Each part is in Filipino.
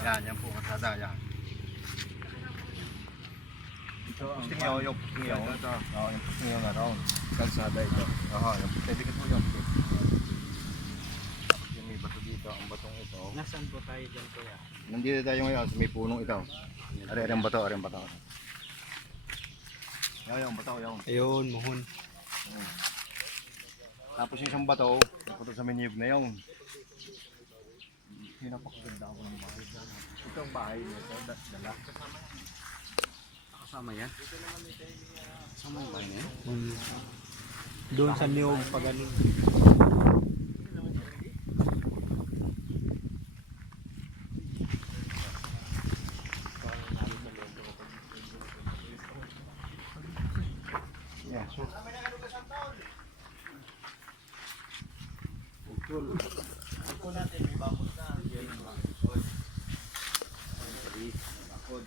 Yan po kasada yan. Ito ang yung pustingaw. Oo, yung pustingaw na round. Kalsada ito. Oo, yung pustingaw po yung tapos yung may bato dito, ang batong ito. Nasaan po tayo dyan kuya? Nandito tayo ngayon sa may punong ito. Ari ang bato, ari ang bato. Yung bato, yung. Ayun, muhon. Tapos yung isang bato, napunta sa miniyog na yung. Napakaganda ako ng bahay dyan. Ito ang bahay nito, dala. Kasama yan? Kasama yung bahay na yan? Doon sa niyog pa ganun. Yeah, so. Ako natin may bakod na. Yan ang bakod. Bakod.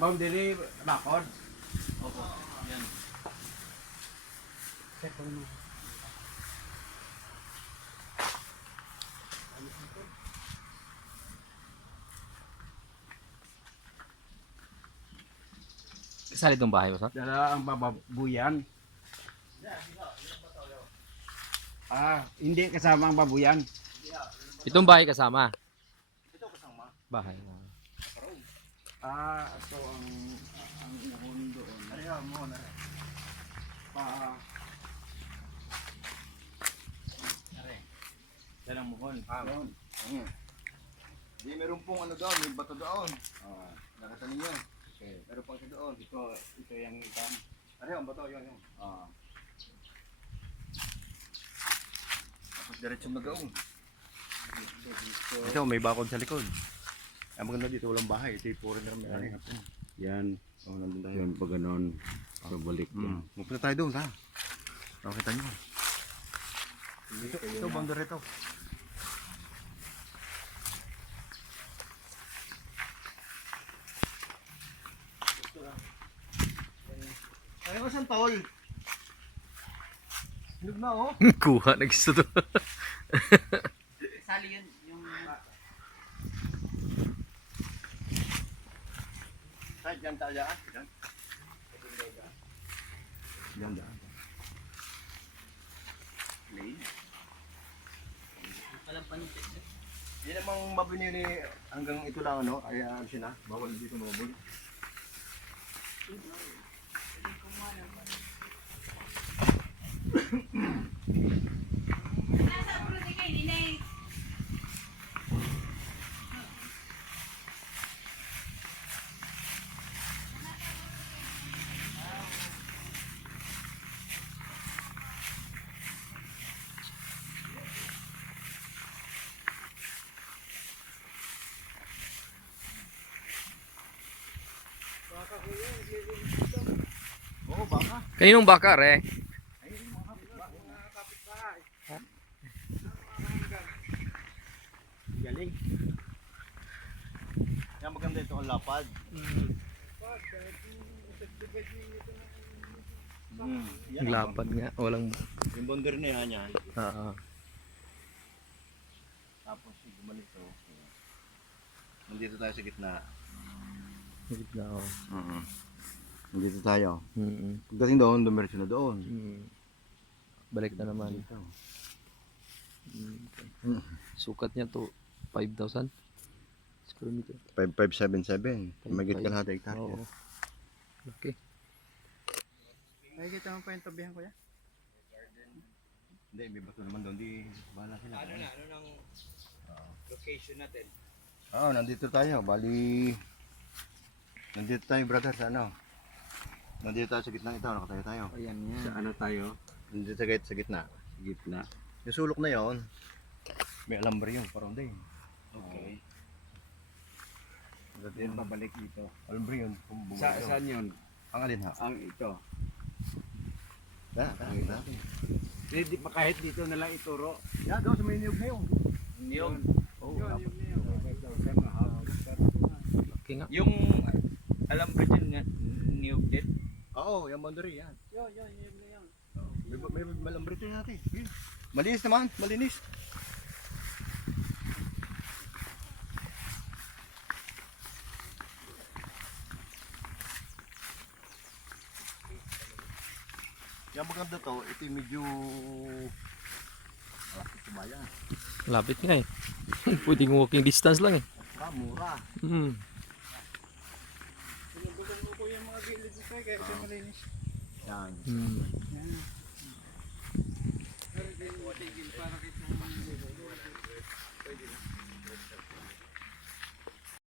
Bang dili bakod. Opo, yan. Kasali itong bahay mo, sir? Dala ang babuyan. Hindi kasama ang babuyan. Itong bahay kasama? Ito kasama. Bahay. Ito ang muhon doon. Ari ha, mo na. Ari. Yan ang muhon. Doon. Di meron pong ano doon, may bato doon. Nakita ninyo. Okay. Meron pang siya doon. Ito yung itam. Ari ang bato, yun. Tapos diretso mag-aong. Ito, may bakod sa likod. Ang maganda dito, walang bahay. Ito yung puro na may hapon. Yan. Nandun tayo. Yan pa ganon. Pabalik yan. Mapunta tayo doon, ha? Nakita nyo. Ito, banda rito. Ay, saan tol? Hinog na, oh. Kuha, nagsuto. Sali yun. Yung... Saan dyan tayo, ah? Dyan. Dyan, dyan. Alam pa niyo. Hindi namang mabinili hanggang ito lang, ano? Ay, siya na. Bawal dito mabul. Oo, baka. Kaninong baka, re? Galing. Yan maganda ito ang lapad. Yan, Naglapad nga. Walang... yung boundary na yan yan. Tapos gumalik to. Nandito tayo sa gitna. Gitna ako. Nandito tayo. Mm-mm. Pagdating doon, dumiretso na doon. Balik na naman. Sukat niya to 5,000 square meter. 5577. Magit kalahati hektarya. Oo. Okay. Nakikita mo pa yung tabihan ko yan? Hindi, may bato naman doon. Di bahala sila. Ano nang location natin? Nandito tayo. Bali, nandito tayo brother sa ano. Nandito tayo sa gitna ito. Nakatayo tayo. Ayan yan. Sa ano tayo? Nandito sa gitna. Gitna. Yung sulok na yon, may alambre yun. Parang din. Okay. Then Babalik dito. alambre yun. Saan yun? Ang alin ha? Ang ito. Hindi pa kahit dito na lang ituro. Yan daw sa may niyog na yun. Niyog. Oo. Okay nga. Yung alambre dyan, niyog din. Oo, yung boundary yan. May malambre ito natin. Malinis naman, malinis. Yung maganda to, ito yung medyo malapit sa bayan. Lapit nga eh. Pwedeng walking distance lang eh. Mura. Hmm. Sinubukan mo po yung mga gilid dito kaya ito malinis. Yan. Hmm.